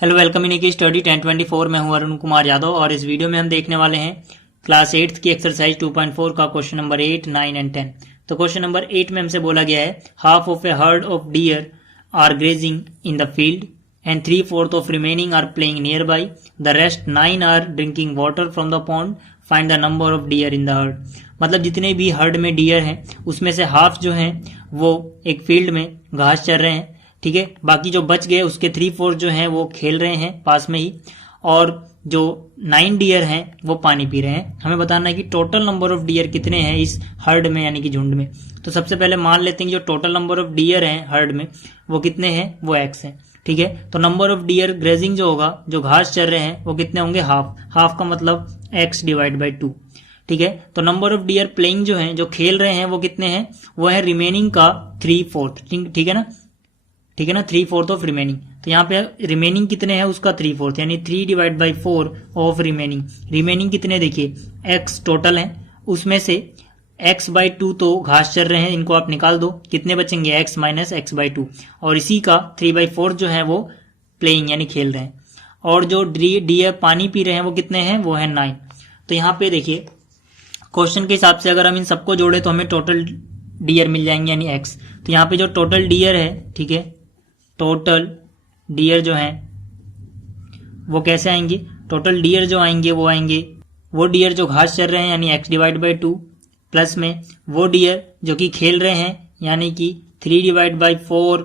Hello welcome in की study 1024 में हूं अरुण कुमार यादव और इस वीडियो में हम देखने वाले हैं क्लास 8th की एक्सरसाइज 2.4 का क्वेश्चन नंबर 8, 9 एंड 10। तो क्वेश्चन नंबर 8 में हमसे बोला गया है half of a herd of deer are grazing in the field and 3/4 of remaining are playing nearby, the rest 9 are drinking water from the pond, find the number of deer in the herd. मतलब जितने भी heard में dear हैं उसमें से half जो हैं वो एक फील्ड में घास चर रहे हैं, ठीक है। बाकी जो बच गए उसके 3/4 जो हैं वो खेल रहे हैं पास में ही, और जो 9 डियर हैं वो पानी पी रहे हैं। हमें बताना है कि टोटल नंबर ऑफ डियर कितने हैं इस हर्ड में यानी कि झुंड में। तो सबसे पहले मान लेते हैं कि जो टोटल नंबर ऑफ डियर हैं हर्ड में वो कितने हैं, वो x हैं, ठीक है। तो नंबर ऑफ डियर ग्रेजिंग जो होगा, जो घास चर रहे हैं, वो कितने होंगे, हाफ का मतलब x डिवाइड बाई 2, ठीक है। तो नंबर ऑफ डियर प्लेइंग जो हैं, जो खेल रहे हैं, वो कितने हैं, वो है रिमेनिंग का 3/4, ठीक है ना, ठीक है ना, 3/4 ऑफ रिमेनिंग। तो यहाँ पे रिमेनिंग कितने हैं उसका 3/4 यानी 3 divide by 4 of remaining. Remaining कितने देखिए x टोटल है, उसमें से x बाई 2 तो घास चर रहे हैं, इनको आप निकाल दो, कितने बचेंगे x माइनस x बाई 2, और इसी का 3/4 जो है वो प्लेइंग यानी खेल रहे हैं। और जो डियर पानी पी रहे हैं वो कितने हैं, वो है 9। तो यहाँ पे देखिए क्वेश्चन के हिसाब से अगर हम इन सबको जोड़े तो हमें टोटल डियर मिल जाएंगे यानी x। तो यहाँ पे जो टोटल डियर है, ठीक है, टोटल डियर जो हैं वो कैसे आएंगे, टोटल डियर जो आएंगे वो डियर जो घास चर रहे हैं यानी x डिवाइड बाई 2, प्लस में वो डियर जो कि खेल रहे हैं यानी कि 3 divide by 4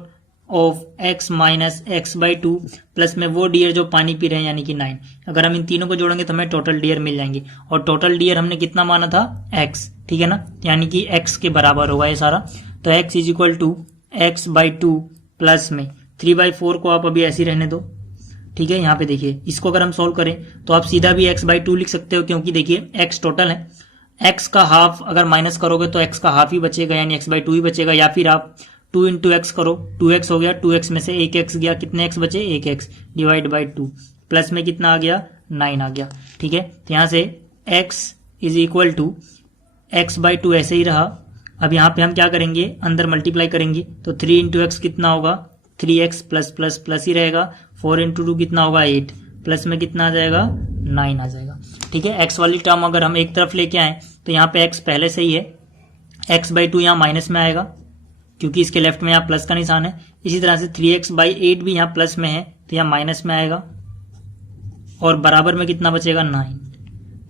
of x minus x by 2, plus में वो डियर जो पानी पी रहे हैं यानी कि 9। अगर हम इन तीनों को जोड़ेंगे तो हमें टोटल डियर मिल जाएंगे, और टोटल डियर हमने कितना माना था, x, ठीक है ना, यानी कि x के बराबर होगा ये सारा। तो x is equal to x by 2 plus में 3/4 को आप अभी ऐसे ही रहने दो, ठीक है। यहाँ पे देखिए इसको अगर हम सोल्व करें तो आप सीधा भी x बाई 2 लिख सकते हो, क्योंकि देखिए x टोटल है, x का हाफ अगर माइनस करोगे तो x का हाफ ही बचेगा यानी x बाई 2 ही बचेगा, या फिर आप 2 इंटू एक्स करो, 2x हो गया, 2x में से 1x गया, कितने x बचे, 1x डिवाइड बाई 2, प्लस में कितना आ गया, 9 आ गया, ठीक है। तो यहाँ से x is equal to x by 2 ऐसे ही रहा। अब यहाँ पे हम क्या करेंगे, अंदर मल्टीप्लाई करेंगे, तो 3 इंटू एक्स कितना होगा, 3x प्लस प्लस प्लस ही रहेगा, 4 इंटू 2 कितना होगा, 8, प्लस में कितना आ जाएगा, 9 आ जाएगा, ठीक है। x वाली टर्म अगर हम एक तरफ लेके आए तो यहाँ पे x पहले से ही है, x बाई 2 यहाँ माइनस में आएगा क्योंकि इसके लेफ्ट में यहाँ प्लस का निशान है। इसी तरह से 3x बाई 8 भी यहाँ प्लस में है तो यहाँ माइनस में आएगा, और बराबर में कितना बचेगा, 9,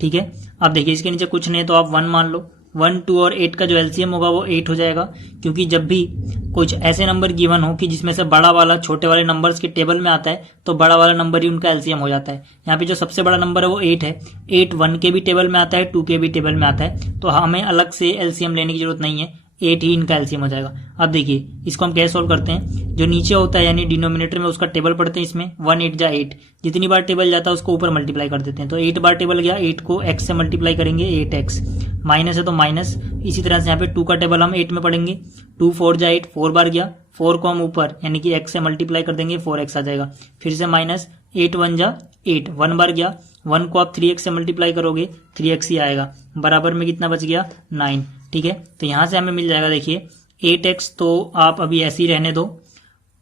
ठीक है। अब देखिए इसके नीचे कुछ नहीं तो आप 1 मान लो, 1, 2 और 8 का जो एलसीएम होगा वो 8 हो जाएगा, क्योंकि जब भी कुछ ऐसे नंबर गिवन हो कि जिसमें से बड़ा वाला छोटे वाले नंबर्स के टेबल में आता है तो बड़ा वाला नंबर ही उनका एलसीएम हो जाता है। यहाँ पे जो सबसे बड़ा नंबर है वो 8 है, 8 1 के भी टेबल में आता है, 2 के भी टेबल में आता है, तो हमें अलग से एलसीएम लेने की जरूरत नहीं है, 8 ही इनका एलसीएम हो जाएगा। अब देखिए इसको हम कैसे सोल्व करते हैं, जो नीचे होता है यानी डिनोमिनेटर में उसका टेबल पढ़ते हैं, इसमें 1 8 जा 8, जितनी बार टेबल जाता है उसको ऊपर मल्टीप्लाई कर देते हैं। तो 8 बार टेबल गया, 8 को x से मल्टीप्लाई करेंगे, 8x, माइनस है तो माइनस। इसी तरह से यहाँ पे 2 का टेबल हम 8 में पढ़ेंगे, 2 4 जा 8, 4 बार गया, 4 को हम ऊपर यानी कि x से मल्टीप्लाई कर देंगे, 4x आ जाएगा, फिर से माइनस, 8 1 जा 8, 1 बार गया, 1 को आप 3x से मल्टीप्लाई करोगे 3x ही आएगा, बराबर में कितना बच गया, 9, ठीक है। तो यहाँ से हमें मिल जाएगा देखिए 8x, तो आप अभी ऐसे ही रहने दो,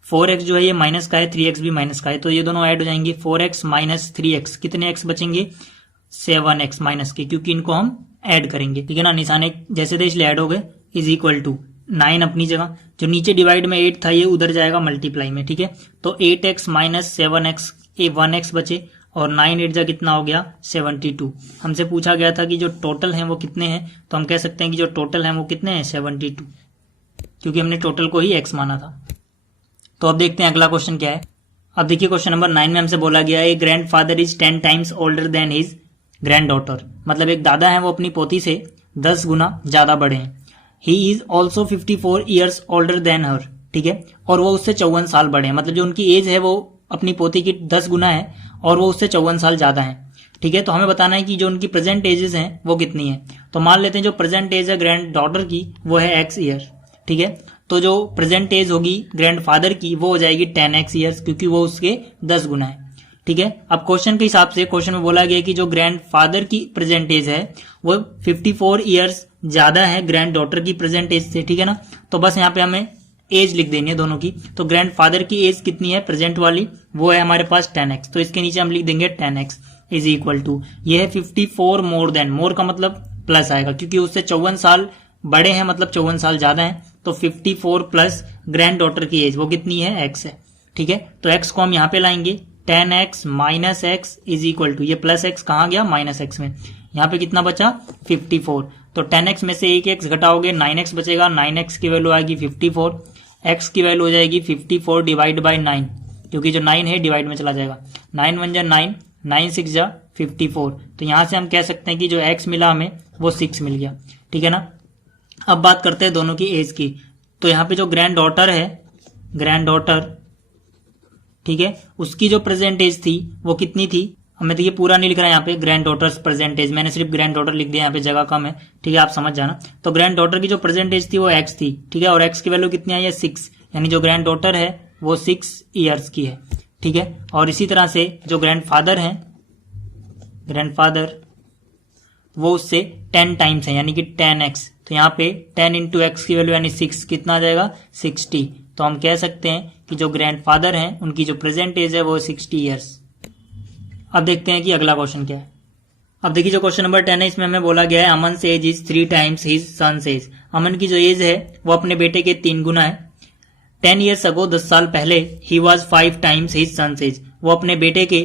4x जो है ये माइनस का है, 3x भी माइनस का है, तो ये दोनों ऐड हो जाएंगे, 4x माइनस 3x, कितने x बचेंगे, 7x माइनस के, क्योंकि इनको हम ऐड करेंगे, ठीक है ना, निशान एक जैसे थे इसलिए ऐड हो गए, इज इक्वल टू 9 अपनी जगह, जो नीचे डिवाइड में 8 था ये उधर जाएगा मल्टीप्लाई में, ठीक है। तो 8x माइनस 7x, 1x बचे, और 9 8 जा कितना हो गया, 72। हमसे पूछा गया था कि जो टोटल हैं वो कितने हैं, तो हम कह सकते हैं कि जो टोटल हैं वो कितने हैं, 72, क्योंकि हमने टोटल को ही x माना था। तो अब देखते हैं अगला क्वेश्चन क्या है। अब देखिए क्वेश्चन नंबर 9 में हमसे बोला गया है grand father is 10 times older than his grand daughter, मतलब एक दादा है वो अपनी पोती से 10 गुना ज्यादा बड़े हैं। He is also 54 years older than her, ठीक है, और वो उससे 54 साल बड़े हैं, मतलब जो उनकी एज है वो अपनी पोती की 10 गुना है और वो उससे 54 साल ज्यादा है, ठीक है। तो हमें बताना है कि जो उनकी प्रेजेंट एजेस हैं वो कितनी है। तो मान लेते हैं जो प्रेजेंट एज है ग्रैंड डॉटर की वो है x ईयर, ठीक है। तो जो प्रेजेंट एज होगी ग्रैंड फादर की वो हो जाएगी 10x ईयर्स, क्योंकि वो उसके 10 गुना है, ठीक है। अब क्वेश्चन के हिसाब से क्वेश्चन में बोला गया कि जो ग्रैंड फादर की प्रेजेंट एज है वो 54 ईयर्स ज्यादा है ग्रैंड डॉटर की प्रेजेंट एज से, ठीक है ना। तो बस यहाँ पे हमें एज लिख देनी है दोनों की। तो ग्रैंडफादर की एज कितनी है प्रेजेंट वाली, वो है हमारे पास 10x, तो इसके नीचे हम लिख देंगे 10x इज इक्वल टू, ये है 54 मोर देन, मोर का मतलब प्लस आएगा क्योंकि उससे 54 साल बड़े हैं, मतलब 54 साल ज्यादा हैं, तो 54 प्लस ग्रैंड डॉटर की एज वो कितनी है, x है। ठीक है, तो x को हम यहाँ पे लाएंगे, 10x minus x is equal to, ये प्लस x कहाँ गया माइनस x में, यहाँ पे कितना बचा 54, तो 10x में से एक x घटाओगे 9x बचेगा, 9x की वैल्यू आएगी 54, x की वैल्यू हो जाएगी 54 डिवाइड बाई 9, क्योंकि जो 9 है डिवाइड में चला जाएगा, 9 1 जा 9, 9 6 जा 54, तो यहां से हम कह सकते हैं कि जो x मिला हमें वो 6 मिल गया। ठीक है ना। अब बात करते हैं दोनों की एज की, तो यहाँ पे जो ग्रैंड डॉटर है, ग्रैंड डॉटर, ठीक है, उसकी जो प्रेजेंट एज थी वो कितनी थी, हमें तो ये पूरा नहीं लिख रहा है यहाँ पे ग्रैंड डॉटर्स प्रेजेंट एज, मैंने सिर्फ ग्रैंड डॉटर लिख दिया, यहाँ पे जगह कम है। ठीक है, आप समझ जाना। तो ग्रैंड डॉटर की जो प्रेजेंट एज थी वो x थी। ठीक है, और x की वैल्यू कितनी आई है 6, यानी जो ग्रैंड डॉटर है वो 6 ईयर्स की है। ठीक है, और इसी तरह से जो ग्रैंडफादर है, ग्रैंडफादर वो उससे 10 टाइम्स है, यानी कि 10x, तो यहाँ पे 10 इंटू एक्स की वैल्यू यानी 6 कितना आ जाएगा 60, तो हम कह सकते हैं कि जो ग्रैंडफादर हैं उनकी जो प्रेजेंट एज है वो 60 ईयर्स। अब देखते हैं कि अगला क्वेश्चन क्या है। अब देखिए जो क्वेश्चन नंबर 10 है, इसमें हमें बोला गया है Aman age is 3 times his son's age, Aman की जो एज है वो अपने बेटे के 3 गुना है। 10 ईयर्स अगो, 10 साल पहले, he was 5 times his son's age, वो अपने बेटे के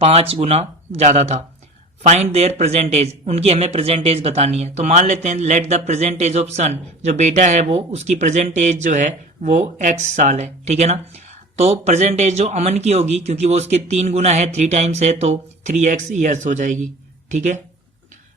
5 गुना ज्यादा था। फाइंड देयर प्रेजेंट एज, उनकी हमें प्रेजेंट एज बतानी है। तो मान लेते हैं let the present age of son, जो बेटा है वो उसकी प्रेजेंट एज जो है वो x साल है। ठीक है ना, तो प्रेजेंट एज जो अमन की होगी, क्योंकि वो उसके 3 गुना है, 3 टाइम्स है, तो 3x ईयर्स हो जाएगी। ठीक है,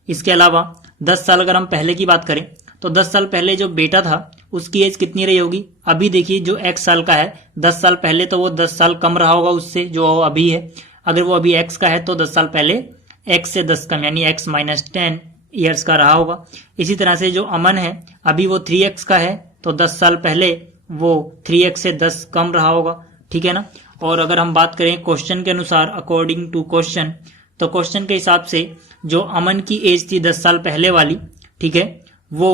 इसके अलावा 10 साल अगर हम पहले की बात करें, तो 10 साल पहले जो बेटा था उसकी एज कितनी रही होगी, अभी देखिए जो x साल का है, 10 साल पहले तो वो 10 साल कम रहा होगा उससे जो अभी है, अगर वो अभी x का है तो 10 साल पहले x से 10 कम, यानी x माइनस 10 ईयर्स का रहा होगा। इसी तरह से जो अमन है अभी वो 3x का है, तो 10 साल पहले वो 3x से 10 कम रहा होगा। ठीक है ना। और अगर हम बात करें क्वेश्चन के अनुसार, अकॉर्डिंग टू क्वेश्चन, तो क्वेश्चन के हिसाब से जो अमन की एज थी 10 साल पहले वाली, ठीक है, वो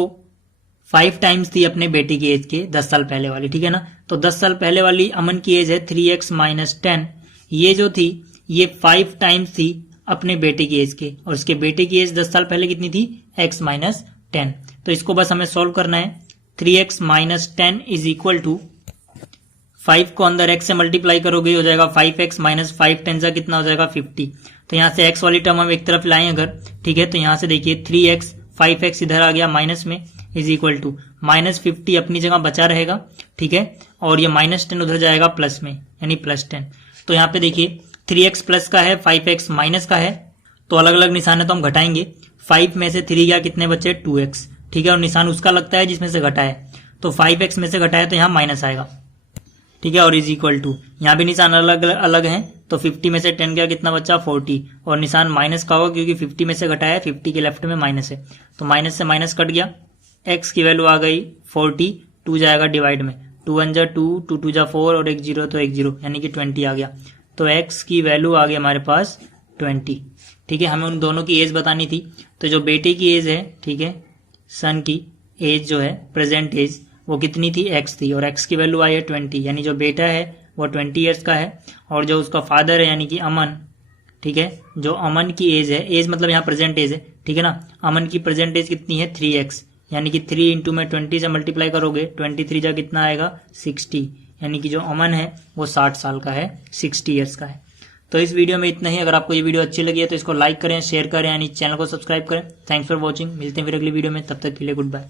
5 टाइम्स थी अपने बेटे की एज के 10 साल पहले वाली। ठीक है ना, तो 10 साल पहले वाली अमन की एज है 3x माइनस 10, ये जो थी ये 5 टाइम्स थी अपने बेटे की एज के, और उसके बेटे की एज 10 साल पहले कितनी थी x माइनस 10। तो इसको बस हमें सॉल्व करना है। 3x minus 10 is equal to 5 को अंदर x से मल्टीप्लाई करोगे हो जाएगा 5x माइनस 5 10 का कितना हो जाएगा 50। तो यहाँ से x वाली टर्म हम एक तरफ लाएं अगर, ठीक है, तो यहाँ से देखिए 3x 5x इधर आ गया माइनस में, इज इक्वल टू माइनस 50 अपनी जगह बचा रहेगा। ठीक है, और ये माइनस 10 उधर जाएगा प्लस में, यानी प्लस 10। तो यहाँ पे देखिए 3x प्लस का है, 5x माइनस का है, तो अलग अलग निशान है तो हम घटाएंगे। 5 में से 3 गया, कितने बचे 2x। ठीक है, और निशान उसका लगता है जिसमें से घटा है, तो 5x में से घटाया तो यहाँ माइनस आएगा। ठीक है, और इज इक्वल टू यहाँ भी निशान अलग अलग हैं, तो 50 में से 10 गया, कितना बचा 40, और निशान माइनस का होगा क्योंकि 50 में से घटाया है, 50 के लेफ्ट में माइनस है, तो माइनस से माइनस कट गया, x की वैल्यू आ गई 40, 2 जाएगा डिवाइड में, 2 1 जा 2, 2 2 जा 4 और 1 0 तो 1 0, यानी कि 20 आ गया। तो x की वैल्यू आ गई हमारे पास 20। ठीक है, हमें उन दोनों की एज बतानी थी, तो जो बेटे की एज है, ठीक है, सन की एज जो है प्रेजेंट एज वो कितनी थी x थी, और x की वैल्यू आई है 20, यानी जो बेटा है वो 20 ईयर्स का है, और जो उसका फादर है यानी कि अमन, ठीक है, जो अमन की एज है, एज मतलब यहाँ प्रेजेंट एज है, ठीक है ना, अमन की प्रेजेंट एज कितनी है 3x, यानी कि 3 इंटू में 20 से मल्टीप्लाई करोगे 23 जा कितना आएगा 60, यानी कि जो अमन है वो 60 साल का है, 60 ईयर्स का है। तो इस वीडियो में इतना ही। अगर आपको ये वीडियो अच्छी लगी है तो इसको लाइक करें, शेयर करें, यानी चैनल को सब्सक्राइब करें। थैंक्स फॉर वॉचिंग, मिलते हैं फिर अगली वीडियो में, तब तक के लिए गुड बाय।